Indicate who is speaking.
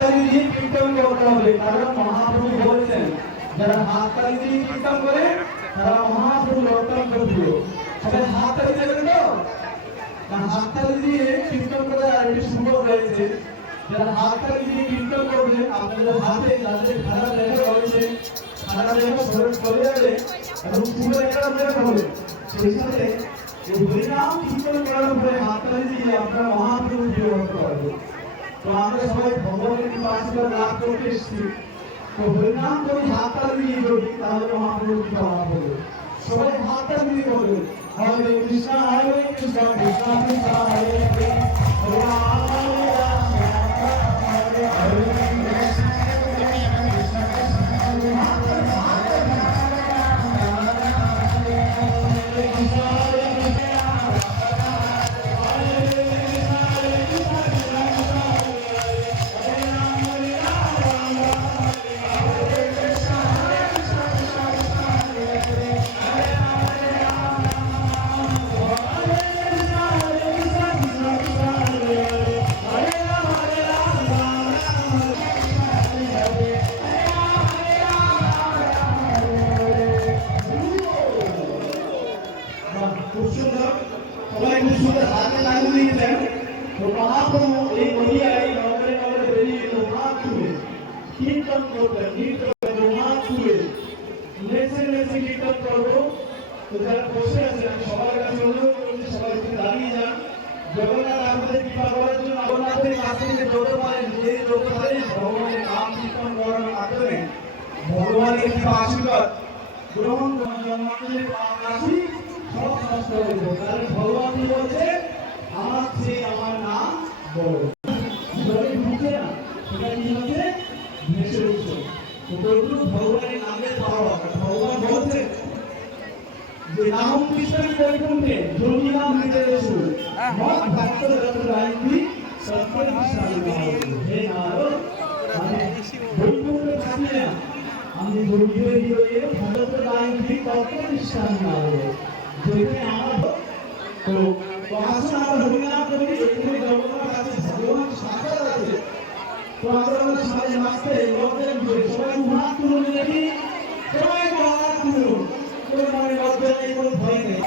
Speaker 1: দিয়ে কীর্তন করতে হবে কারণ মহাপ্রভু বলেছেন, যারা হাততালি দিয়ে কীর্তন করে, তারা মহাপ্রভু অত্যন্ত প্রিয় সবাই হাততালি দেবেন তো? কারণ হাততালি দিয়ে কীর্তন করে আর একটি সুন্দর রয়েছে। যারা কীর্তন হাতে হবে। কীর্তন হাততালি দিয়ে প্রিয় হতে পারবেন তো আমরা সবাই ভগবানের কৃপা আশীর্বাদ লাভ করতে এসেছি। তো হরিনাম যদি হাততালি দিয়ে করি তাহলে মহাপ্রভুর কৃপা লাভ হবে সবাই হাততালি দিয়ে হরে কৃষ্ণ হরে কৃষ্ণ খুব সুন্দর সবাই খুব সুন্দর হাতে লাগু দিয়েছেন তো এই মহিয়ায় নগরে নগরে বেরিয়ে লোহাত তুলে কীর্তন করবেন কীর্তন নেচে কীর্তন করব তো যারা বসে আছেন সবার কাছে অনুরোধ যান জগন্নাথ আমাদের কৃপা ভগবানের নাম কীর্তন করার ভগবানের কৃপা আশীর্বাদ গ্রহণ রাশি হয়ে যাবে কারণ ভগবান কি বলছে আমার চেয়ে আমার না সেটা যে হৃদয় আমি বৈকুণ্ঠে থাকি না আমি যোগী হয়ে ভগত নারদ যেখানে আমার তো এখানে জগন্নাথ আছে তো আমরা আমাদের সবাই নাচতে লোকদের করি সবাই হাত তুলুন দেখি সবাই ভয় নেই